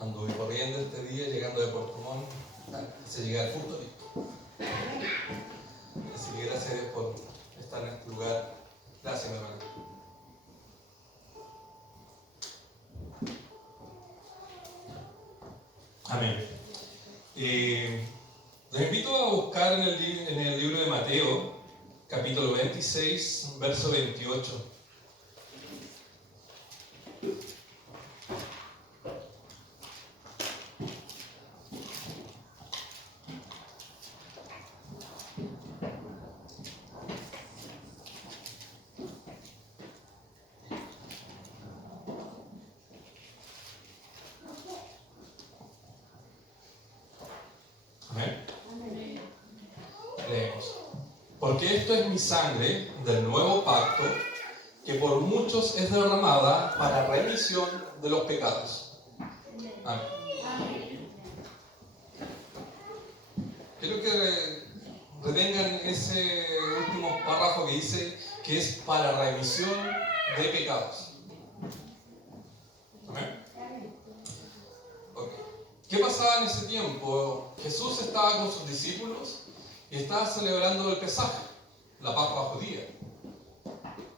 Anduve corriendo este día, llegando de Puerto Montt, se llega al punto listo. Así que gracias por estar en este lugar. Gracias, mi hermano. Amén. Les invito a buscar en el libro de Mateo, capítulo 26, verso 28. Amén. Leemos. Porque esto es mi sangre del nuevo pacto, que por muchos es derramada para remisión de los pecados. Amén. Quiero que retengan ese último párrafo que dice que es para remisión de pecados. Amén. Okay. ¿Qué pasaba en ese tiempo? Jesús estaba con sus discípulos y estaba celebrando el Pesaj, la Pascua judía.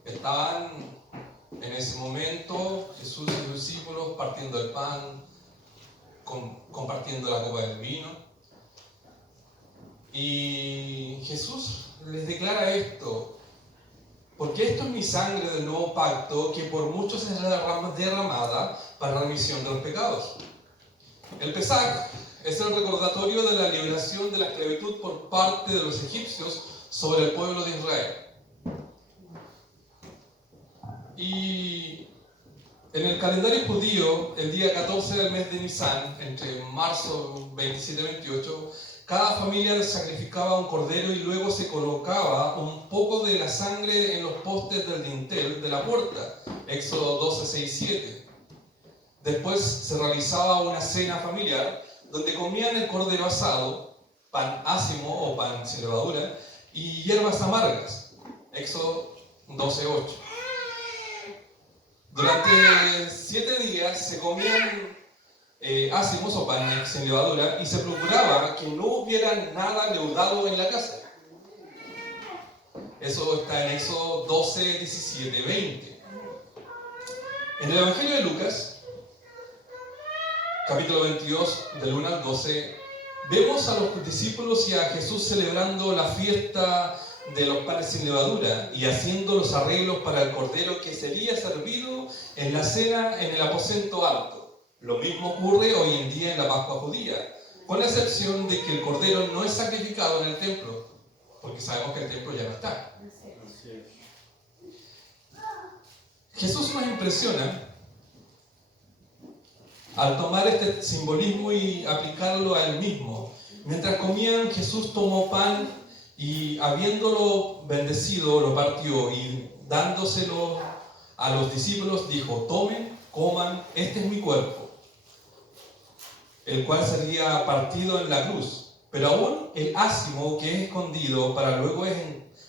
Estaban en ese momento Jesús y sus discípulos partiendo el pan, compartiendo la copa del vino. Y Jesús les declara esto: porque esto es mi sangre del nuevo pacto, que por muchos es derramada para remisión de los pecados. El Pesaj es el recordatorio de la liberación de la esclavitud por parte de los egipcios sobre el pueblo de Israel. Y en el calendario judío, el día 14 del mes de Nisan, entre marzo 27 y 28, cada familia sacrificaba un cordero y luego se colocaba un poco de la sangre en los postes del dintel de la puerta. Éxodo 12, 6, 7. Después se realizaba una cena familiar donde comían el cordero asado, pan ácimo o pan sin levadura y hierbas amargas. Éxodo 12, 8. Durante 7 días se comían ácimos o pan sin levadura y se procuraba que no hubiera nada leudado en la casa. Eso está en Éxodo 12, 17, 20. En el Evangelio de Lucas, capítulo 22, del 1 al 12, vemos a los discípulos y a Jesús celebrando la fiesta de los panes sin levadura y haciendo los arreglos para el cordero que sería servido en la cena en el aposento alto. Lo mismo ocurre hoy en día en la Pascua judía, con la excepción de que el cordero no es sacrificado en el templo, porque sabemos que el templo ya no está. Jesús nos impresiona al tomar este simbolismo y aplicarlo a él mismo. Mientras comían, Jesús tomó pan y, habiéndolo bendecido, lo partió y dándoselo a los discípulos dijo: tomen, coman, este es mi cuerpo, el cual sería partido en la cruz. Pero aún el ácimo que es escondido para luego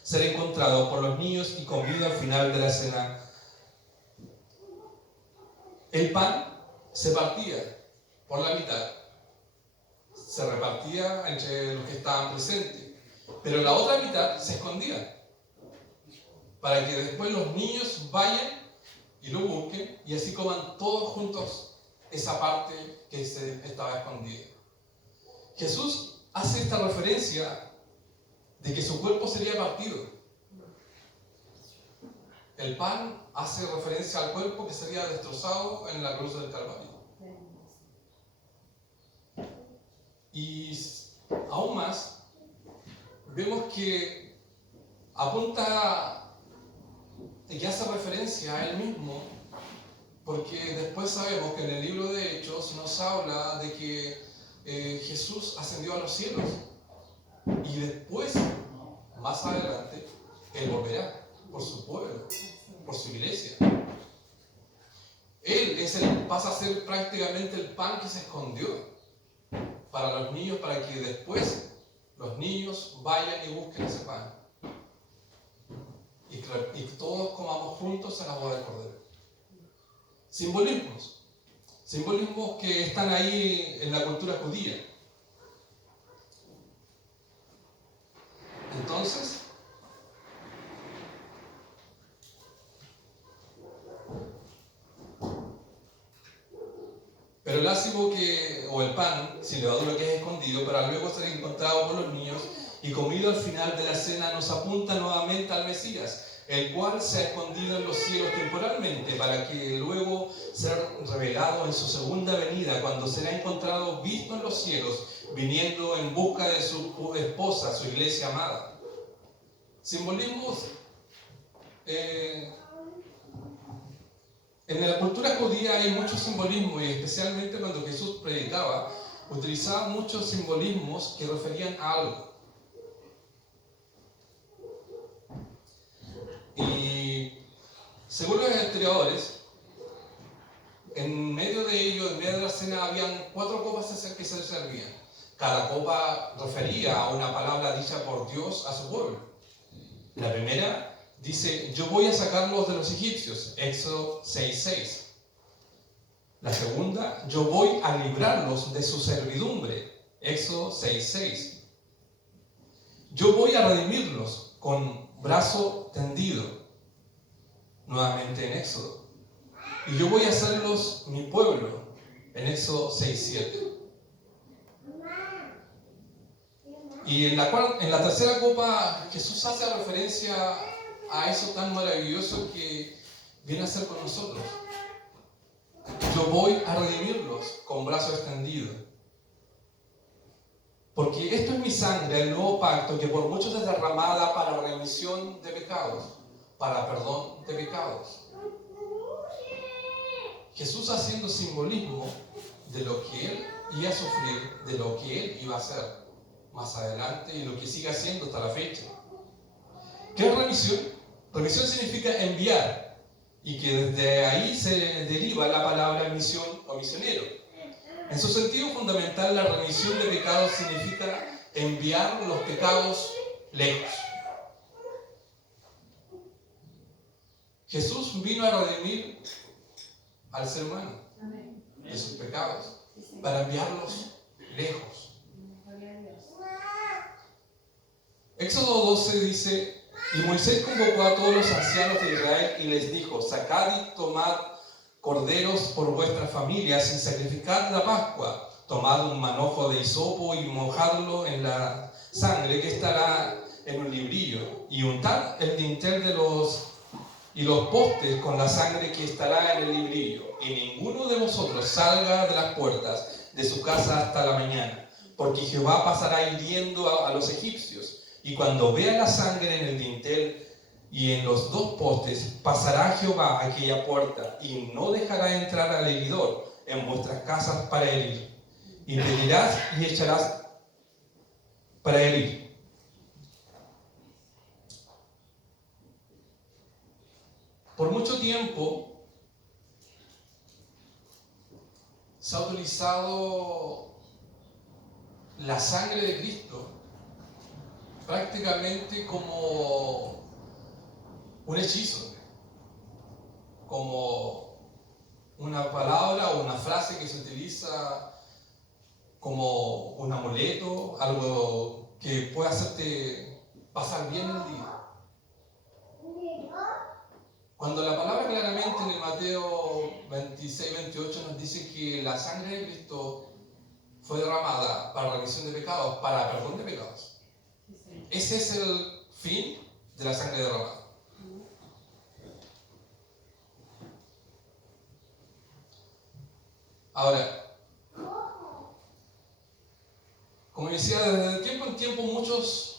ser encontrado por los niños y comido al final de la cena. El pan se partía por la mitad, se repartía entre los que estaban presentes, pero la otra mitad se escondía para que después los niños vayan y lo busquen y así coman todos juntos esa parte que estaba escondida. Jesús hace esta referencia de que su cuerpo sería partido. El pan hace referencia al cuerpo que sería destrozado en la cruz del Calvario. Y aún más, vemos que apunta y que hace referencia a él mismo, porque después sabemos que en el libro de Hechos nos habla de que Jesús ascendió a los cielos y después, más adelante, Él volverá por su pueblo, por su iglesia. Él pasa a ser prácticamente el pan que se escondió para los niños, para que después los niños vayan y busquen ese pan y todos comamos juntos en la boda del Cordero. Simbolismos Simbolismos que están ahí en la cultura judía. Entonces, pero el ácimo o el pan sin levadura que es escondido para luego ser encontrado por los niños y comido al final de la cena nos apunta nuevamente al Mesías, el cual se ha escondido en los cielos temporalmente para que luego sea revelado en su segunda venida, cuando será encontrado visto en los cielos, viniendo en busca de su esposa, su iglesia amada. Simbolismos. En la cultura judía hay mucho simbolismo y especialmente cuando Jesús predicaba, utilizaba muchos simbolismos que referían a algo. Y según los historiadores, en medio de ello, en medio de la cena, habían 4 copas que se servían. Cada copa refería a una palabra dicha por Dios a su pueblo. La primera dice, yo voy a sacarlos de los egipcios, Éxodo 6:6. La segunda, yo voy a librarlos de su servidumbre, Éxodo 6:6. Yo voy a redimirlos con brazo tendido, nuevamente en Éxodo. Y yo voy a hacerlos mi pueblo, en Éxodo 6:7. Y en la tercera copa Jesús hace referencia a eso tan maravilloso que viene a ser con nosotros. Yo voy a redimirlos con brazo extendido. Porque esto es mi sangre, el nuevo pacto, que por muchos es derramada para remisión de pecados, para perdón de pecados. Jesús haciendo simbolismo de lo que Él iba a sufrir, de lo que Él iba a hacer más adelante y lo que sigue haciendo hasta la fecha. ¿Qué es remisión? Remisión significa enviar, y que desde ahí se deriva la palabra misión o misionero. En su sentido fundamental, la remisión de pecados significa enviar los pecados lejos. Jesús vino a redimir al ser humano de sus pecados, para enviarlos lejos. Éxodo 12 dice, y Moisés convocó a todos los ancianos de Israel y les dijo, sacad y tomad corderos por vuestras familias y sacrificad la Pascua. Tomad un manojo de hisopo y mojadlo en la sangre que estará en un librillo, y untad el dintel de los postes con la sangre que estará en el librillo, y ninguno de vosotros salga de las puertas de su casa hasta la mañana, porque Jehová pasará hiriendo a los egipcios, y cuando vea la sangre en el dintel y en los 2 postes, pasará Jehová a aquella puerta, y no dejará entrar al heridor en vuestras casas para herir. Impedirás y echarás para herir. Por mucho tiempo se ha utilizado la sangre de Cristo prácticamente como un hechizo, como una palabra o una frase que se utiliza como un amuleto, algo que puede hacerte pasar bien el día. Cuando la palabra claramente en el Mateo 26-28 nos dice que la sangre de Cristo fue derramada para remisión de pecados, para perdón de pecados. Ese es el fin de la sangre derramada. Ahora, como decía, desde tiempo en tiempo muchos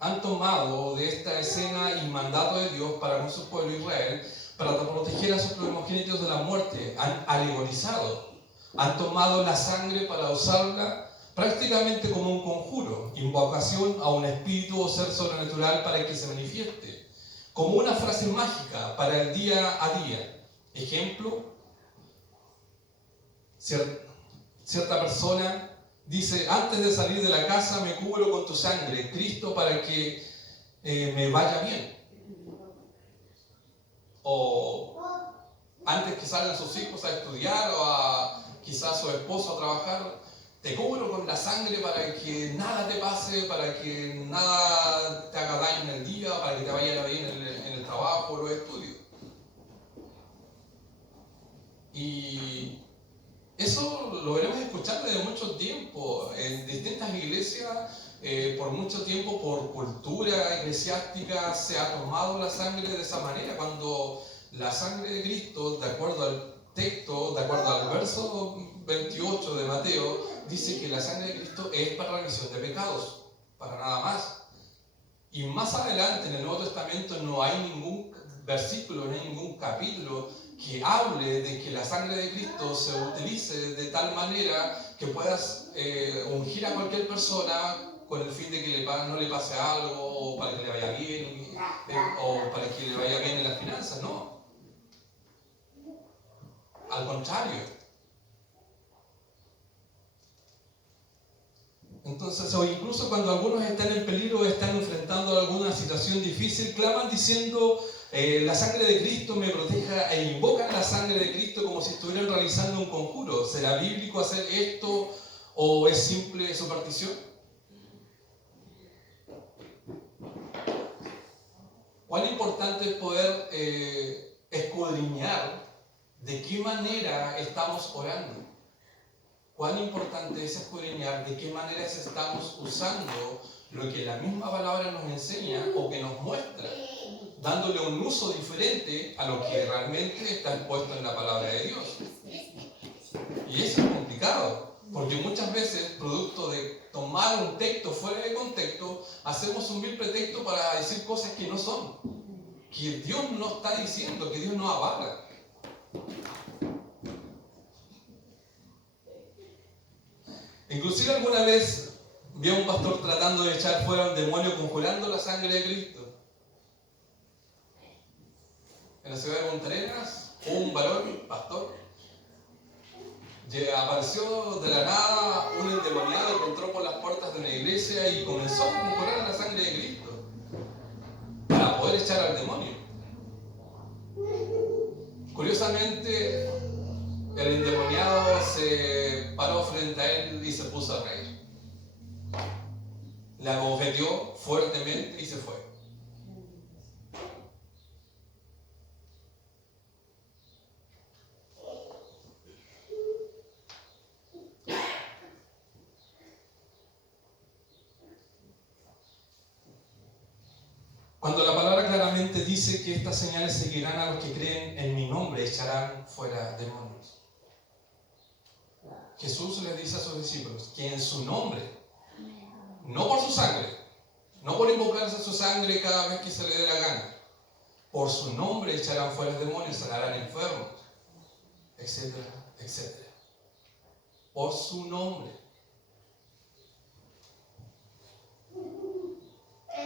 han tomado de esta escena y mandato de Dios para con su pueblo Israel, para proteger a sus primogénitos de la muerte. Han alegorizado, han tomado la sangre para usarla prácticamente como un conjuro, invocación a un espíritu o ser sobrenatural para que se manifieste, como una frase mágica para el día a día. Ejemplo, cierta persona dice, antes de salir de la casa me cubro con tu sangre, Cristo, para que me vaya bien. O antes que salgan sus hijos a estudiar o quizás su esposo a trabajar, te cubro con la sangre para que nada te pase, para que nada te haga daño en el día, para que te vaya bien en el trabajo o los estudios. Y eso lo venimos escuchando desde mucho tiempo, en distintas iglesias, por mucho tiempo, por cultura eclesiástica, se ha tomado la sangre de esa manera, cuando la sangre de Cristo, de acuerdo al texto, de acuerdo al verso 28 de Mateo, dice que la sangre de Cristo es para la remisión de pecados, para nada más. Y más adelante en el Nuevo Testamento no hay ningún versículo, no hay ningún capítulo que hable de que la sangre de Cristo se utilice de tal manera que puedas ungir a cualquier persona con el fin de que no le pase algo, o para que le vaya bien, o para que le vaya bien en las finanzas, no. Al contrario. Entonces, o incluso cuando algunos están en peligro, están enfrentando alguna situación difícil, claman diciendo, la sangre de Cristo me proteja, e invocan la sangre de Cristo como si estuvieran realizando un conjuro. ¿Será bíblico hacer esto o es simple superstición? ¿Cuán importante es poder escudriñar de qué manera estamos orando? ¿Cuán importante es escudriñar de qué manera estamos usando lo que la misma palabra nos enseña o que nos muestra, dándole un uso diferente a lo que realmente está expuesto en la palabra de Dios? Y eso es complicado, porque muchas veces, producto de tomar un texto fuera de contexto, hacemos un vil pretexto para decir cosas que no son, que Dios no está diciendo, que Dios no avala. Inclusive alguna vez vi a un pastor tratando de echar fuera un demonio conjurando la sangre de Cristo. En la ciudad de Punta Arenas, un varón, pastor, apareció de la nada un endemoniado que entró por las puertas de una iglesia y comenzó a conjurar la sangre de Cristo para poder echar al demonio. Curiosamente, el endemoniado se paró frente a él y se puso a reír. Le abofeteó fuertemente y se fue. Cuando la palabra claramente dice que estas señales seguirán a los que creen en mi nombre, echarán fuera demonios. Jesús les dice a sus discípulos que en su nombre, no por su sangre, no por invocarse su sangre cada vez que se le dé la gana, por su nombre echarán fuera demonios, sanarán enfermos, etcétera, etcétera. Por su nombre.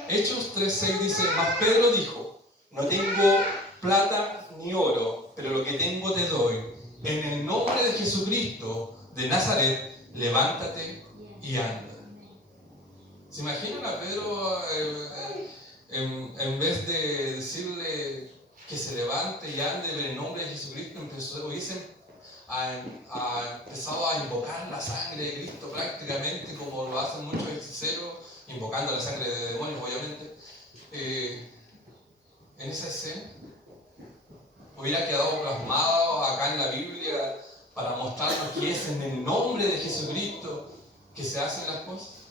Hechos 3:6 dice, mas Pedro dijo, no tengo plata ni oro, pero lo que tengo te doy. En el nombre de Jesucristo de Nazaret, levántate y anda. ¿Se imaginan a Pedro en vez de decirle que se levante y ande en el nombre de Jesucristo, empezado a invocar la sangre de Cristo prácticamente como lo hacen muchos hechiceros, invocando la sangre de demonios, obviamente? En esa escena hubiera quedado plasmado acá en la Biblia para mostrarnos que es en el nombre de Jesucristo que se hacen las cosas.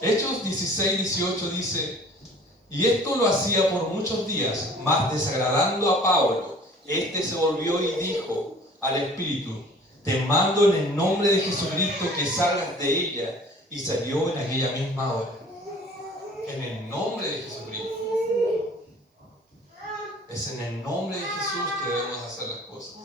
Hechos 16:18 dice, y esto lo hacía por muchos días, mas desagradando a Pablo, este se volvió y dijo al Espíritu, te mando en el nombre de Jesucristo que salgas de ella, y salió en aquella misma hora. En el nombre de Jesucristo. Es en el nombre de Jesús que debemos hacer las cosas.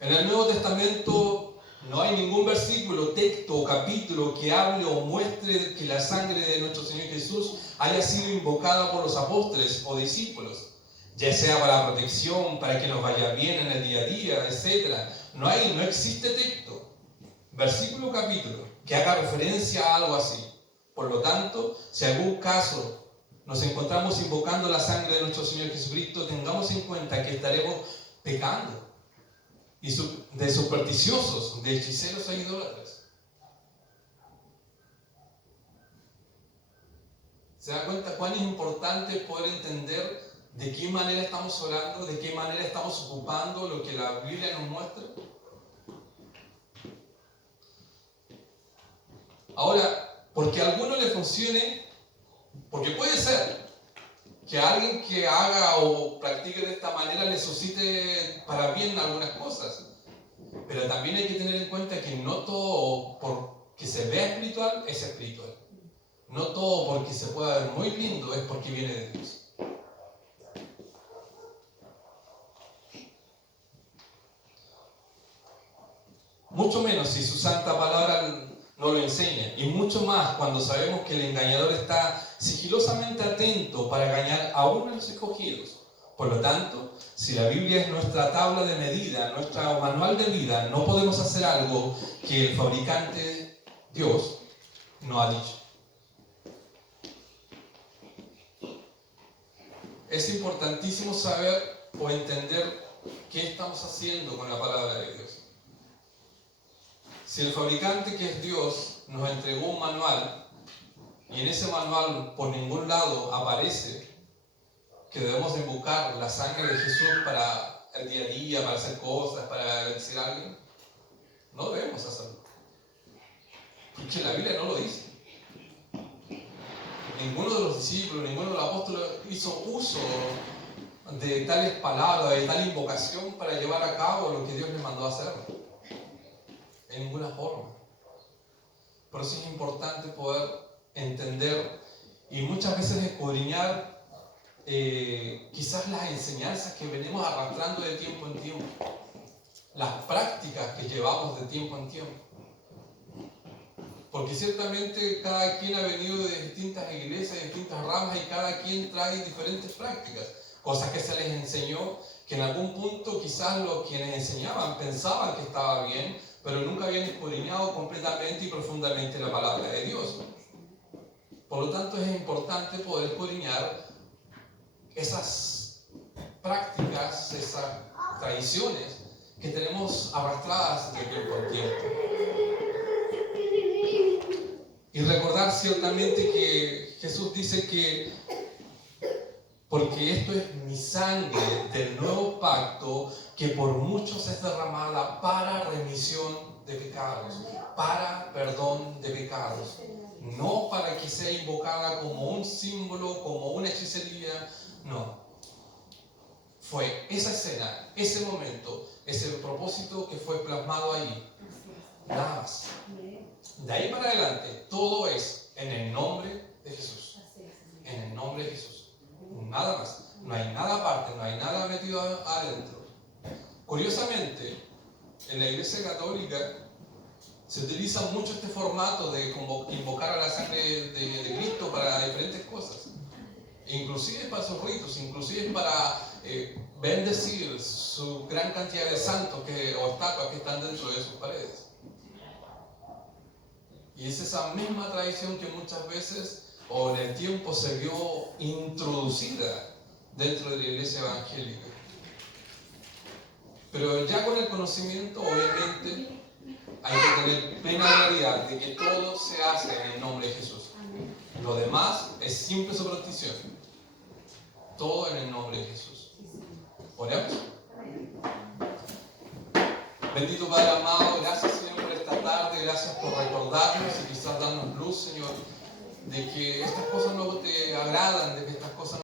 En el Nuevo Testamento no hay ningún versículo, texto o capítulo que hable o muestre que la sangre de nuestro Señor Jesús haya sido invocada por los apóstoles o discípulos, ya sea para protección, para que nos vaya bien en el día a día, etc. No existe texto, versículo o capítulo que haga referencia a algo así. Por lo tanto, si algún caso nos encontramos invocando la sangre de nuestro Señor Jesucristo, tengamos en cuenta que estaremos pecando y de supersticiosos, de hechiceros e idólatras. ¿Se da cuenta cuán es importante poder entender de qué manera estamos orando, de qué manera estamos ocupando lo que la Biblia nos muestra? Ahora, porque a alguno le funcione, porque puede ser que alguien que haga o practique de esta manera le suscite para bien algunas cosas, pero también hay que tener en cuenta que no todo porque se vea espiritual es espiritual. No todo porque se pueda ver muy lindo es porque viene de Dios. Mucho menos si su santa palabra no lo enseña, y mucho más cuando sabemos que el engañador está sigilosamente atento para engañar aún a los escogidos. Por lo tanto, si la Biblia es nuestra tabla de medida, nuestro manual de vida, no podemos hacer algo que el fabricante Dios no ha dicho. Es importantísimo saber o entender qué estamos haciendo con la palabra de Dios. Si el fabricante, que es Dios, nos entregó un manual y en ese manual por ningún lado aparece que debemos invocar la sangre de Jesús para el día a día, para hacer cosas, para bendecir a alguien, no debemos hacerlo. Porque la Biblia no lo dice. Ninguno de los discípulos, ninguno de los apóstoles hizo uso de tales palabras, de tal invocación para llevar a cabo lo que Dios les mandó a hacer. En ninguna forma. Por eso es importante poder entender y muchas veces escudriñar quizás las enseñanzas que venimos arrastrando de tiempo en tiempo, las prácticas que llevamos de tiempo en tiempo. Porque ciertamente cada quien ha venido de distintas iglesias, de distintas ramas, y cada quien trae diferentes prácticas, cosas que se les enseñó, que en algún punto quizás los quienes enseñaban pensaban que estaba bien, pero nunca habían escudriñado completamente y profundamente la palabra de Dios. Por lo tanto, es importante poder escudriñar esas prácticas, esas tradiciones que tenemos arrastradas de tiempo en tiempo. Y recordar ciertamente que Jesús dice que porque esto es mi sangre del nuevo pacto que por muchos es derramada para remisión de pecados, para perdón de pecados, no para que sea invocada como un símbolo, como una hechicería, no. Fue esa escena, ese momento, ese propósito que fue plasmado ahí, nada más. De ahí para adelante, todo es en el nombre de Jesús, en el nombre de Jesús. Nada más, no hay nada aparte, no hay nada metido adentro. Curiosamente, en la Iglesia Católica se utiliza mucho este formato de invocar a la sangre de Cristo para diferentes cosas, inclusive para sus ritos, inclusive para bendecir su gran cantidad de santos o estatuas que están dentro de sus paredes. Y es esa misma tradición que muchas veces o en el tiempo se vio introducida dentro de la iglesia evangélica. Pero ya con el conocimiento, obviamente, hay que tener plena claridad de que todo se hace en el nombre de Jesús. Lo demás es simple superstición. Todo en el nombre de Jesús. ¿Oremos? Bendito Padre amado, gracias Señor por esta tarde, gracias por recordarnos y quizás darnos luz, Señor, de que estas cosas no te agradan, de que estas cosas